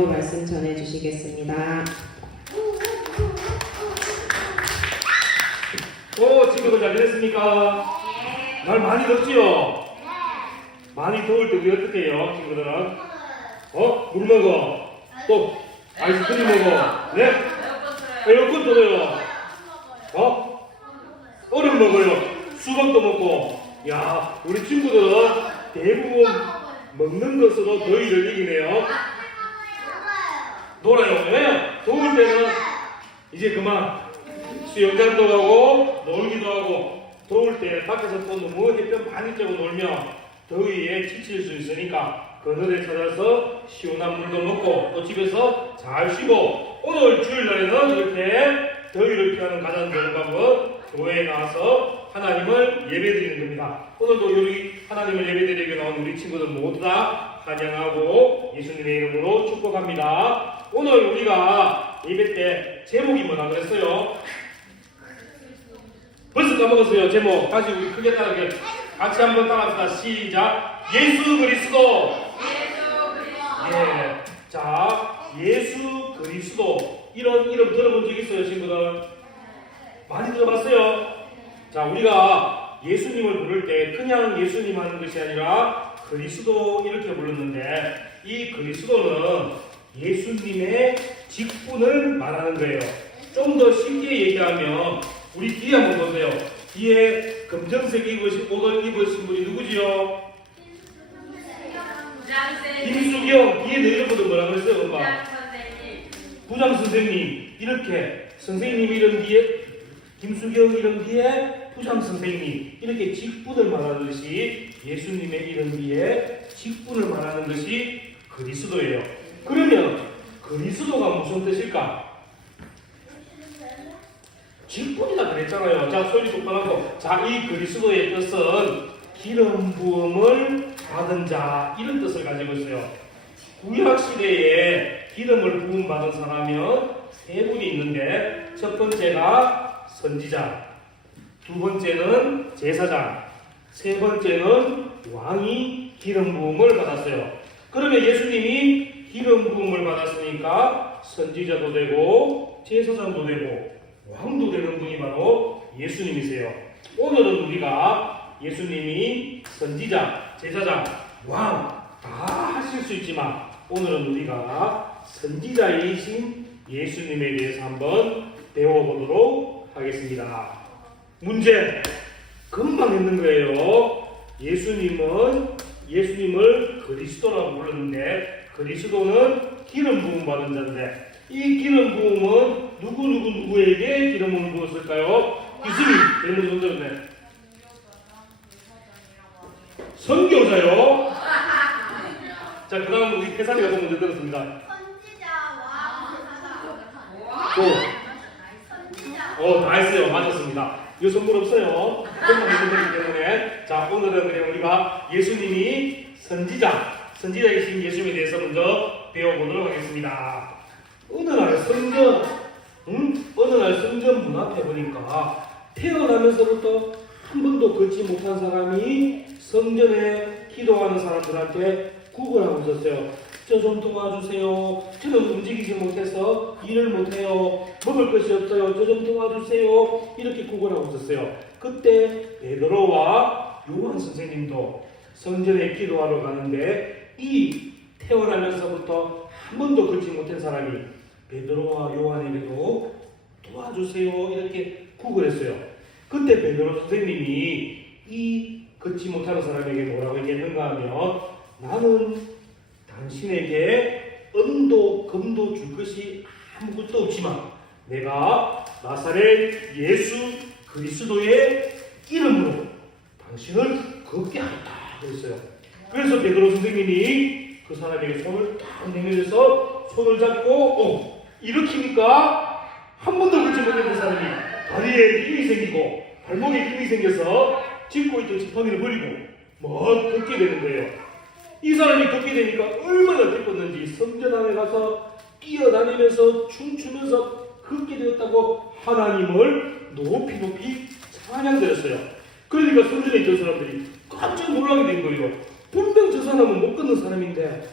말씀 전해 주시겠습니다. 친구들 잘 지냈습니까? 날 많이 덥지요? 많이 더울 때 우리 어떻게 해요, 친구들은? 물 먹어. 또 아이스크림 먹어. 네? 에어컨 틀어요. 얼음 먹어요. 수박도 먹고. 야, 우리 친구들은 대부분 먹는 것으로 더위를 이기네요. 놀아요. 왜? 더울 때는 이제 그만 수영장도 가고 놀기도 하고, 더울 때 밖에서 또 너무 햇볕 많이 쬐고 놀면 더위에 지칠 수 있으니까 그늘에 찾아서 시원한 물도 먹고 또 집에서 잘 쉬고, 오늘 주일날에는 이렇게 더위를 피하는 가장 좋은 방법은 교회에 나와서 하나님을 예배드리는 겁니다. 오늘도 여기 하나님을 예배드리기 나온 우리 친구들 모두 다 환영하고 예수님의 이름으로 축복합니다. 오늘 우리가 예배 때 제목이 뭐라 그랬어요? 벌써 까먹었어요. 제목 다시 우리 크게 따라게 같이 한번 따라합시다. 시작. 예수 그리스도. 예. 자, 예수 그리스도, 이런 이름 들어본 적 있어요, 친구들? 많이 들어봤어요? 자, 우리가 예수님을 부를 때 그냥 예수님 하는 것이 아니라 그리스도 이렇게 불렀는데, 이 그리스도는 예수님의 직분을 말하는 거예요. 좀 더 쉽게 얘기하면 우리 뒤에 한번 보세요. 뒤에 검정색 옷을 입으신 분이 누구지요? 김수경. 뒤에 내려보던 뭐라고 했어요, 엄마? 부장 선생님. 이렇게 선생님 이름 뒤에 김수경 이름 뒤에 부장 선생님, 이렇게 직분을 말하는 것이 예수님의 이름 뒤에 직분을 말하는 것이 그리스도예요. 그러면 그리스도가 무슨 뜻일까? 직분이다 그랬잖아요. 자, 소리 똑바로 하고. 자, 이 그리스도의 뜻은 기름 부음을 받은 자, 이런 뜻을 가지고 있어요. 구약 시대에 기름을 부음 받은 사람은 세 분이 있는데, 첫 번째가 선지자, 두 번째는 제사장, 세 번째는 왕이 기름 부음을 받았어요. 그러면 예수님이 기름 부음을 받았으니까 선지자도 되고 제사장도 되고 왕도 되는 분이 바로 예수님이세요. 오늘은 우리가 예수님이 선지자, 제사장, 왕 다 하실 수 있지만, 오늘은 우리가 선지자이신 예수님에 대해서 한번 배워보도록 하겠습니다. 문제 금방 했는 거예요. 예수님을 그리스도라고 불렀는데, 그리스도는 기름 부음 받은 자인데, 이 기름 부음은 누구에게 기름을 부었을까요? 이승희 대문 손들었네. 선교사요. 자, 그 다음 우리 태산이가 또 문제 들었습니다. 다 했어요. 맞았습니다. 이 선물 없어요. 금방 했는 거기 때문에. 자, 오늘은 그냥 우리가 예수님이 선지자이신 예수님에 대해서 먼저 배워보도록 하겠습니다. 어느 날 성전 문 앞에 보니까 태어나면서부터 한 번도 걷지 못한 사람이 성전에 기도하는 사람들한테 구걸하고 있었어요. 저 좀 도와주세요. 저는 움직이지 못해서 일을 못해요. 먹을 것이 없어요. 저 좀 도와주세요. 이렇게 구걸하고 있었어요. 그때 베드로와 요한 선생님도 성전에 기도하러 가는데, 이 태어나면서부터 한 번도 걷지 못한 사람이 베드로와 요한에게도 도와주세요 이렇게 구걸했어요. 그때 베드로 선생님이 이 걷지 못하는 사람에게 뭐라고 얘기했는가 하면, 나는 당신에게 은도 금도 줄 것이 아무것도 없지만 내가 나사렛 예수 그리스도의 이름으로 당신을 걷게 하겠다 그랬어요. 그래서 베드로 선생님이 그 사람에게 손을 딱 내밀어서 손을 잡고 일으키니까 한 번도 걷지 못했던 사람이 다리에 힘이 생기고 발목에 힘이 생겨서 짚고 있던 지팡이를 버리고 걷게 되는 거예요. 이 사람이 걷게 되니까 얼마나 기뻤는지 성전 안에 가서 뛰어다니면서 춤추면서 걷게 되었다고 하나님을 높이 찬양드렸어요. 그러니까 성전에 있던 사람들이 깜짝 놀라게 된 거예요. 분명 저 사람은 못 걷는 사람인데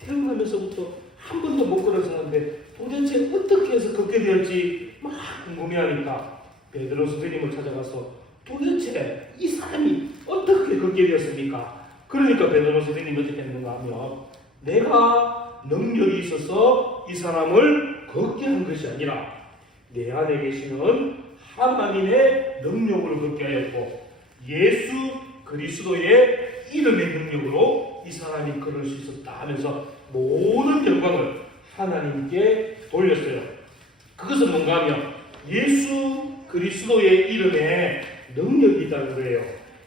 태어나면서부터 한 번도 못 걸어서는데 도대체 어떻게 해서 걷게 되었지 막 궁금해하니까 베드로 선생님을 찾아가서 도대체 이 사람이 어떻게 걷게 되었습니까? 그러니까 베드로 선생님이 어떻게 했는가 하면 내가 능력이 있어서 이 사람을 걷게 한 것이 아니라 내 안에 계시는 하나님의 능력으로 걷게 하였고 예수 그리스도의 이름의 능력으로 이 사람이 걸을 수 있었다 하면서 모든 영광을 하나님께 돌렸어요. 그것은 뭔가 하면 예수 그리스도의 이름에 능력이 있다는 거예요.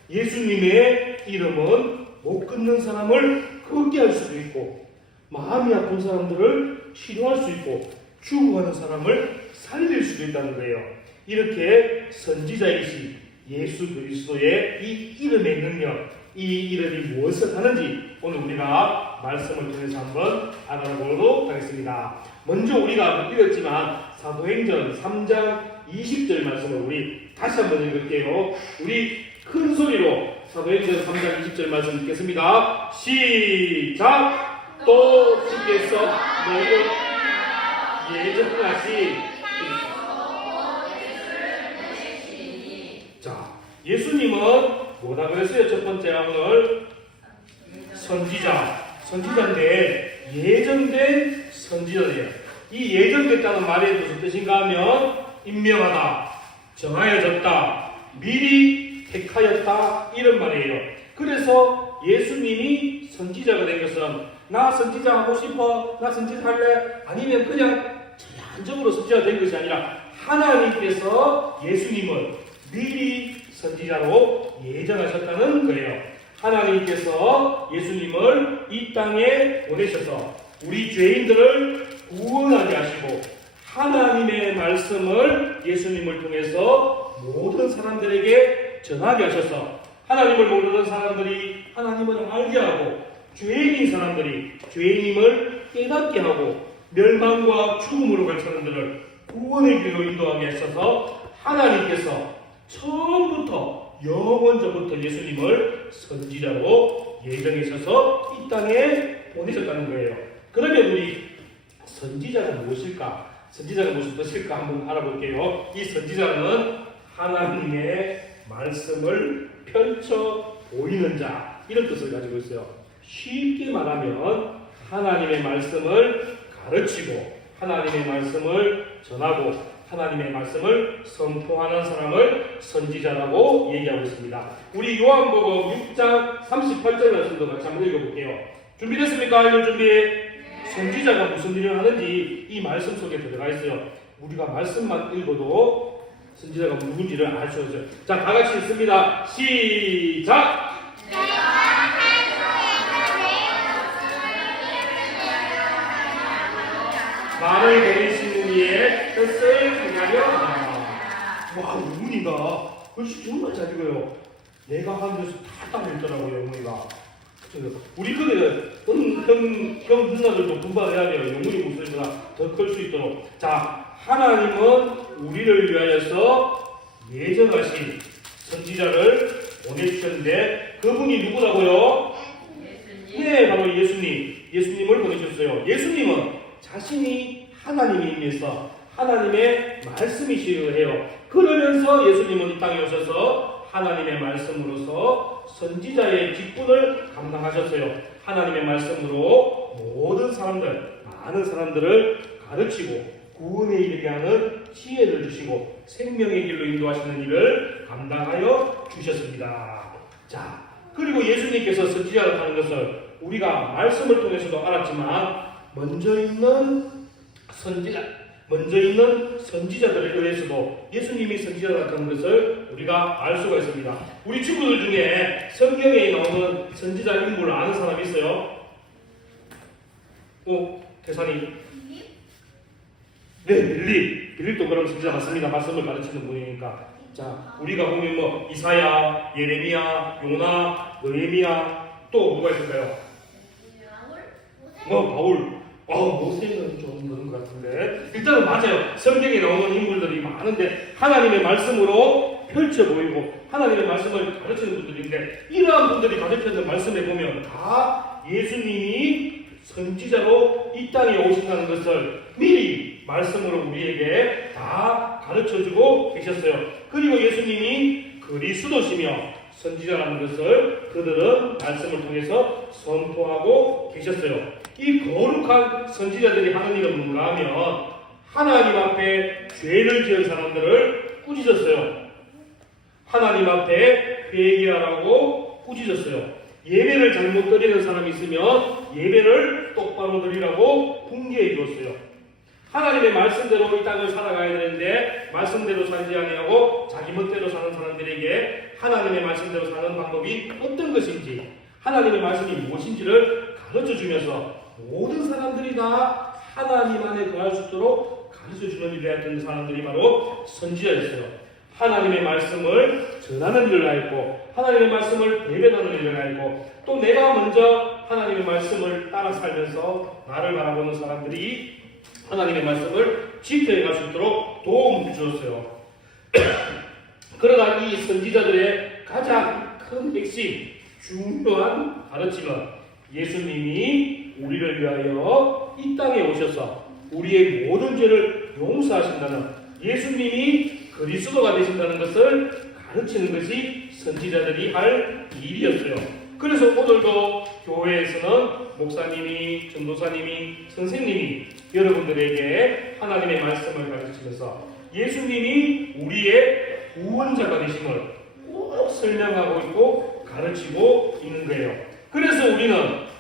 예수님의 이름은 못 걷는 사람을 걷게 할 수도 있고 마음이 아픈 사람들을 치료할 수 있고 죽어가는 사람을 살릴 수도 있다는 거예요. 이렇게 선지자이신 예수 그리스도의 이 이름의 능력, 이 이름이 무엇을 하는지 오늘 우리가 말씀을 통해서 한번 알아보도록 하겠습니다. 먼저 우리가 읽었지만 사도행전 3장 20절 말씀을 우리 다시 한번 읽을게요. 우리 큰 소리로 사도행전 3장 20절 말씀 읽겠습니다. 시작! 또 주께서 너희를 예정하신 자, 예수님은 뭐라고 했어요? 첫 번째 오늘 선지자인데 예정된 선지자예요. 이 예정됐다는 말이 무슨 뜻인가 하면 임명하다, 정하여졌다, 미리 택하였다 이런 말이에요. 그래서 예수님이 선지자가 된 것은 나 선지자 하고 싶어, 나 선지자 할래, 아니면 그냥 자연적으로 선지자가 된 것이 아니라 하나님께서 예수님을 미리 선지자로 예정하셨다는 거예요. 하나님께서 예수님을 이 땅에 보내셔서 우리 죄인들을 구원하게 하시고 하나님의 말씀을 예수님을 통해서 모든 사람들에게 전하게 하셔서 하나님을 모르는 사람들이 하나님을 알게 하고 죄인인 사람들이 죄인임을 깨닫게 하고 멸망과 죽음으로 갈 사람들을 구원의 길로 인도하게 하셔서 하나님께서 처음부터 영원전부터 예수님을 선지자로 예정하셔서 이 땅에 보내셨다는 거예요. 그러면 우리 선지자가 무엇일까? 선지자가 무슨 뜻일까 한번 알아볼게요. 이 선지자는 하나님의 말씀을 펼쳐 보이는 자 이런 뜻을 가지고 있어요. 쉽게 말하면 하나님의 말씀을 가르치고 하나님의 말씀을 전하고 하나님의 말씀을 선포하는 사람을 선지자라고 얘기하고 있습니다. 우리 요한복음 6장 38절 말씀도 같이 한번 읽어볼게요. 준비됐습니까? 읽을 준비. 선지자가 무슨 일을 하는지 이 말씀 속에 들어가 있어요. 우리가 말씀만 읽어도 선지자가 누군지를 알 수 있어요. 자, 다 같이 읽습니다. 시작! 나를 보내시는 이의 뜻을 행하려. 와, 어머니가 글씨 정말 잘 읽어요. 내가 하는 데서 다 따로 읽더라고요, 어머니가. 우리 그들은 형 누나들도 분발해야 돼요. 영문이 목소리보다 더 클 수 있도록. 자, 하나님은 우리를 위하여서 예정하신 선지자를 보내주셨는데 그분이 누구라고요? 네, 바로 예수님을 보내셨어요. 예수님은 자신이 하나님이면서 하나님의 말씀이시기도 해요. 그러면서 예수님은 이 땅에 오셔서 하나님의 말씀으로서 선지자의 직분을 감당하셨어요. 하나님의 말씀으로 모든 사람들, 많은 사람들을 가르치고 구원에 이르게 하는 지혜를 주시고 생명의 길로 인도하시는 일을 감당하여 주셨습니다. 자, 그리고 예수님께서 선지자를 하는 것을 우리가 말씀을 통해서도 알았지만 먼저 있는 선지자들에 의해서도 예수님이 선지자라는 것을 우리가 알 수가 있습니다. 우리 친구들 중에 성경에 나오는 선지자 인물을 아는 사람 있어요? 태산이? 네, 빌립도 그런 선지자 맞습니다. 말씀을 가르치는 분이니까. 자, 우리가 보면 뭐 이사야, 예레미야, 요나, 느헤미야 또 누가 있을까요? 바울. 모세는 좀 그런 것 같은데 일단은 맞아요. 성경에 나오는 인물들이 많은데 하나님의 말씀으로 펼쳐 보이고 하나님의 말씀을 가르치는 분들인데 이러한 분들이 가르치는 말씀에 보면 다 예수님이 선지자로 이 땅에 오신다는 것을 미리 말씀으로 우리에게 다 가르쳐주고 계셨어요. 그리고 예수님이 그리스도시며 선지자라는 것을 그들은 말씀을 통해서 선포하고 계셨어요. 이 거룩한 선지자들이 하는 일은 뭔가 하면 하나님 앞에 죄를 지은 사람들을 꾸짖었어요. 하나님 앞에 회개하라고 꾸짖었어요. 예배를 잘못 드리는 사람이 있으면 예배를 똑바로 드리라고 훈계해 주었어요. 하나님의 말씀대로 이 땅을 살아가야 되는데 말씀대로 살지 아니하고 자기 멋대로 사는 사람들에게 하나님의 말씀대로 사는 방법이 어떤 것인지, 하나님의 말씀이 무엇인지를 가르쳐주면서 모든 사람들이 다 하나님 안에 거할 수 있도록 가르쳐주는 일을 했던 사람들이 바로 선지자였어요. 하나님의 말씀을 전하는 일을 하였고 하나님의 말씀을 대변하는 일을 하였고 또 내가 먼저 하나님의 말씀을 따라 살면서 나를 바라보는 사람들이 하나님의 말씀을 지켜야 할 수 있도록 도움을 주었어요. 그러나 이 선지자들의 가장 큰 핵심, 중요한 가르침은 예수님이 우리를 위하여 이 땅에 오셔서 우리의 모든 죄를 용서하신다는, 예수님이 그리스도가 되신다는 것을 가르치는 것이 선지자들이 할 일이었어요. 그래서 오늘도 교회에서는 목사님이, 전도사님이, 선생님이 여러분들에게 하나님의 말씀을 가르치면서 예수님이 우리의 구원자가 되심을 꼭 설명하고 있고 가르치고 있는 거예요. 그래서 우리는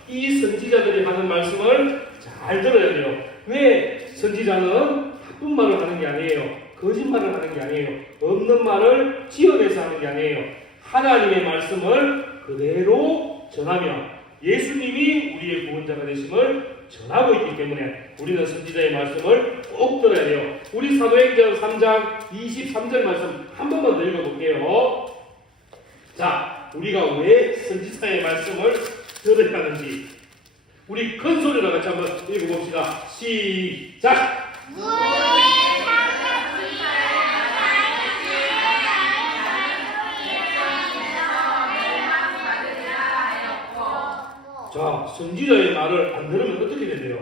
이 선지자들이 하는 말씀을 잘 들어야 돼요. 왜? 선지자는 나쁜 말을 하는 게 아니에요. 거짓말을 하는 게 아니에요. 없는 말을 지어내서 하는 게 아니에요. 하나님의 말씀을 그대로 전하며 예수님이 우리의 구원자가 되심을 전하고 있기 때문에 우리는 선지자의 말씀을 꼭 들어야 돼요. 우리 사도행전 3장 23절 말씀 한 번만 더 읽어볼게요. 자, 우리가 왜 선지자의 말씀을 들어야 하는지 우리 큰 소리로 같이 한번 읽어봅시다. 시작! 자, 선지자의 말을 안 들으면 어떻게 되세요?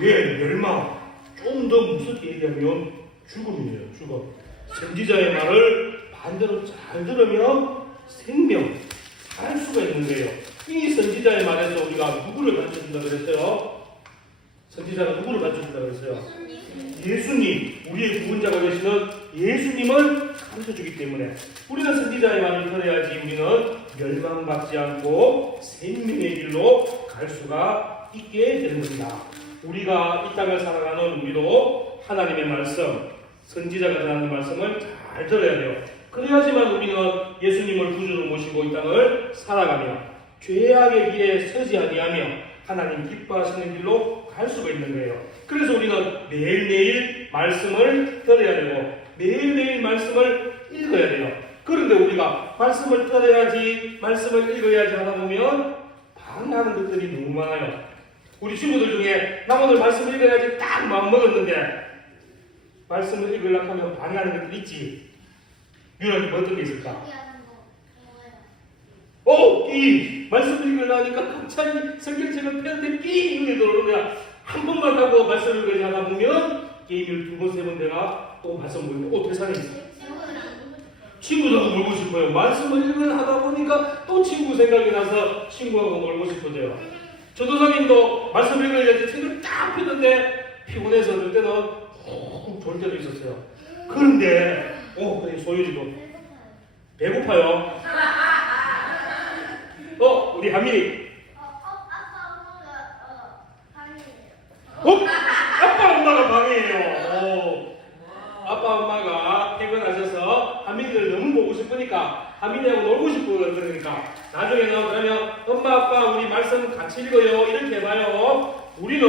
예, 멸망. 좀 더 무섭게 얘기하면 죽음이에요, 죽음. 선지자의 말을 반대로 잘 들으면 생명, 살 수가 있는 거예요. 이 선지자의 말에서 우리가 누구를 가르쳐준다 그랬어요? 선지자가 누구를 가르쳐준다 그랬어요? 예수님, 우리의 구원자가 되시는 예수님을 가르쳐주기 때문에 우리는 선지자의 말을 들어야지 우리는 멸망받지 않고 생명의 길로 갈 수가 있게 되는 겁니다. 우리가 이 땅을 살아가는 우리도 하나님의 말씀, 선지자가 전하는 말씀을 잘 들어야 돼요. 그래야지만 우리는 예수님을 구주로 모시고 이 땅을 살아가며 죄악의 길에 서지 아니하며 하나님 기뻐하시는 길로 갈 수가 있는 거예요. 그래서 우리는 매일매일 말씀을 들어야 되고 매일매일 말씀을 읽어야 돼요. 그런데 우리가 말씀을 들어야지, 말씀을 읽어야지 하다 보면 방해하는 것들이 너무 많아요. 우리 친구들 중에 나 오늘 말씀을 읽어야지 딱 마음먹었는데 말씀을 읽으려고 하면 방해하는 것들 있지. 유난히 어떤 게 있을까? 게임! 말씀을 읽으려니까 갑자기 성경책을 펴는데 게임이 들어오는 거야. 한 번만 하고 말씀을 읽어야지 하다 보면 게임을 두 번, 세 번 내가 또 말씀 보는데 대상이 있어. 친구들하고 놀고 싶어요. 말씀을 읽으려 하다 보니까 또 친구 생각이 나서 친구하고 놀고 싶어져요. 전도사님도 말씀 읽어야지 책을 딱 펴는데 피곤해서 어떨 때는 훅 졸 때도 있었어요. 그런데 소율이도 배고파요. 우리 하민이 아빠 엄마가 방해해요. 아빠 엄마가 퇴근하셔서 하민이를 너무 보고 싶으니까 하민이하고 놀고 싶고 그러니까 나중에는 그러면 엄마 아빠 우리 말씀 같이 읽어요 이렇게 해봐요. 우리는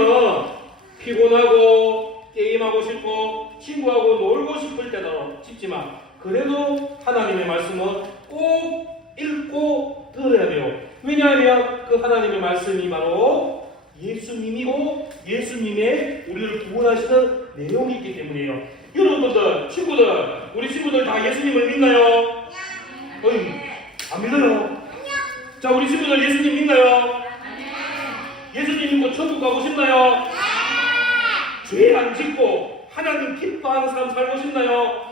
피곤하고 게임하고 싶고 친구하고 놀고 싶을 때도 싶지만 그래도 하나님의 말씀은 꼭 읽고 들어야 돼요. 왜냐하면 그 하나님의 말씀이 바로 예수님이고 예수님의 우리를 구원하시는 내용이 있기 때문이에요. 여러분들, 친구들, 우리 친구들 다 예수님을 믿나요? 안 믿어요? 자, 우리 친구들 예수님 믿나요? 예수님 믿고 천국 가고 싶나요? 죄 안 짓고 하나님 기뻐하는 삶 살고 싶나요?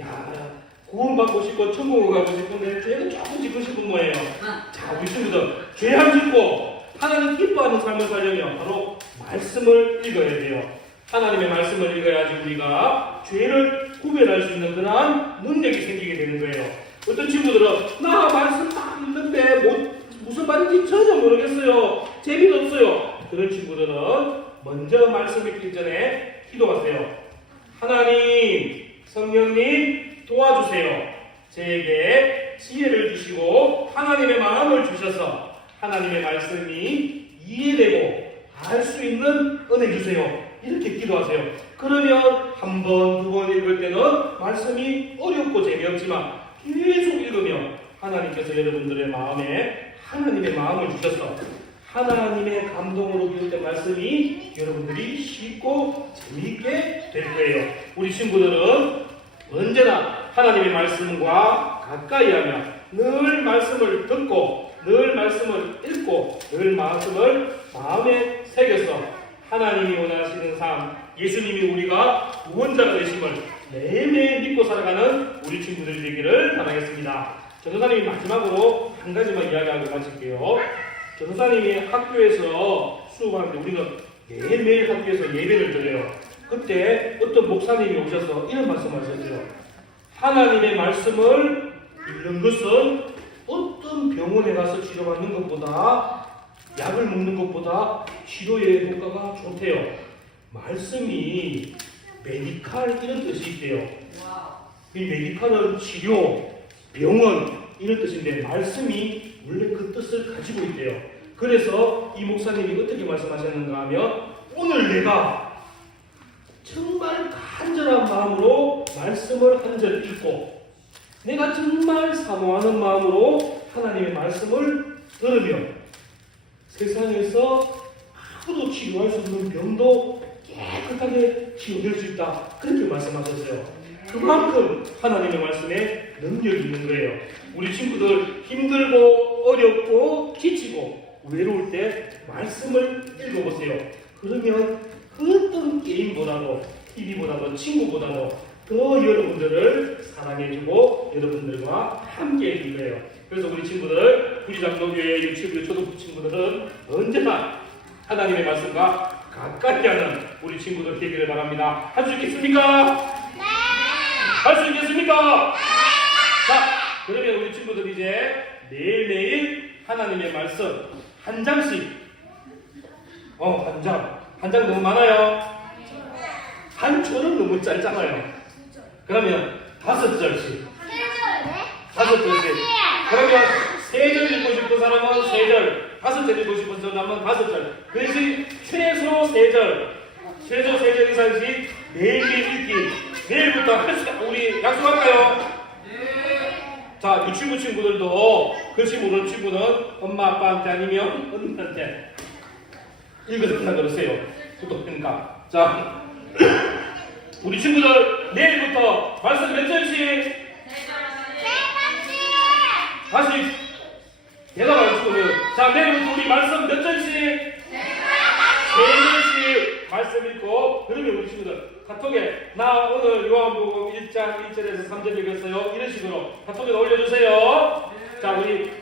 야, 구원받고 싶고 천국을 가고 싶은데 죄는 조금 짓고 싶은 거예요. 자, 우리 친구들 죄 안 짓고 하나님 기뻐하는 삶을 살려면 바로 말씀을 읽어야 돼요. 하나님의 말씀을 읽어야지 우리가 죄를 구별할 수 있는 그러한 능력이 생기게 되는 거예요. 어떤 친구들은 나 말씀 다 읽는데 무슨 말인지 전혀 모르겠어요. 재미도 없어요. 그런 친구들은 먼저 말씀 읽기 전에 기도하세요. 하나님, 성령님 도와주세요. 저에게 지혜를 주시고 하나님의 마음을 주셔서 하나님의 말씀이 이해되고 알 수 있는 은혜 주세요. 이렇게 기도하세요. 그러면 한 번, 두 번 읽을 때는 말씀이 어렵고 재미없지만 계속 읽으면 하나님께서 여러분들의 마음에 하나님의 마음을 주셔서 하나님의 감동으로 비롯된 말씀이 여러분들이 쉽고 재미있게 될 거예요. 우리 친구들은 언제나 하나님의 말씀과 가까이 하며 늘 말씀을 듣고 늘 말씀을 읽고 늘 말씀을 마음에 새겨서 하나님이 원하시는 삶, 예수님이 우리가 구원자가 되심을 매일매일 믿고 살아가는 우리 친구들이 되기를 바라겠습니다. 전도사님이 마지막으로 한 가지만 이야기하고 마칠게요. 전도사님이 학교에서 수업하는데 우리는 매일매일 학교에서 예배를 드려요. 그때 어떤 목사님이 오셔서 이런 말씀을 하셨어요. 하나님의 말씀을 읽는 것은 어떤 병원에 가서 치료받는 것보다 약을 먹는 것보다 치료의 효과가 좋대요. 말씀이 메디칼 이런 뜻이 있대요. 이 메디칼은 치료, 병원 이런 뜻인데 말씀이 원래 그 뜻을 가지고 있대요. 그래서 이 목사님이 어떻게 말씀하셨는가 하면 오늘 내가 정말 간절한 마음으로 말씀을 한 절 읽고 내가 정말 사모하는 마음으로 하나님의 말씀을 들으며 세상에서 아무도 치료할 수 없는 병도 깨끗하게 치유될 수 있다. 그렇게 말씀하셨어요. 그만큼 하나님의 말씀에 능력이 있는 거예요. 우리 친구들 힘들고 어렵고 지치고 외로울 때 말씀을 읽어보세요. 그러면 그 어떤 게임보다도 TV보다도 친구보다도 더 여러분들을 사랑해주고 여러분들과 함께 해줄 거예요. 그래서 우리 친구들, 구리장로교회 유치부 초등부 친구들은 언제나 하나님의 말씀과 가깝게 하는 우리 친구들 되기를 바랍니다. 할 수 있겠습니까? 네! 할 수 있겠습니까? 네! 자, 그러면 우리 친구들 이제 매일매일 하나님의 말씀 한 장씩 한 장 너무 많아요? 한 초는 너무 짧잖아요. 그러면 5절씩 5절씩 그러면 3절 읽고 싶은 사람은 3절 5절 읽고 싶은 사람은 5절 그 대신 최소 3절 최소 3절 이상씩 매일매일 읽기 내일부터 우리 약속할까요? 네. 자, 유치부 친구들도 글씨 모르는 친구는 엄마 아빠한테 아니면 언니한테 읽어듣기나 그러세요. 구독하니까. 자, 우리 친구들 내일부터 말씀 몇 절씩? 다시 대답 안 주고요. 자, 내일부터 우리 말씀 몇 절씩? 3절씩 말씀 읽고 그러면 우리 친구들 카톡에 나 오늘 요한복음 1장 1절에서 3절 읽었어요. 이런 식으로 카톡에 올려주세요. 자, 우리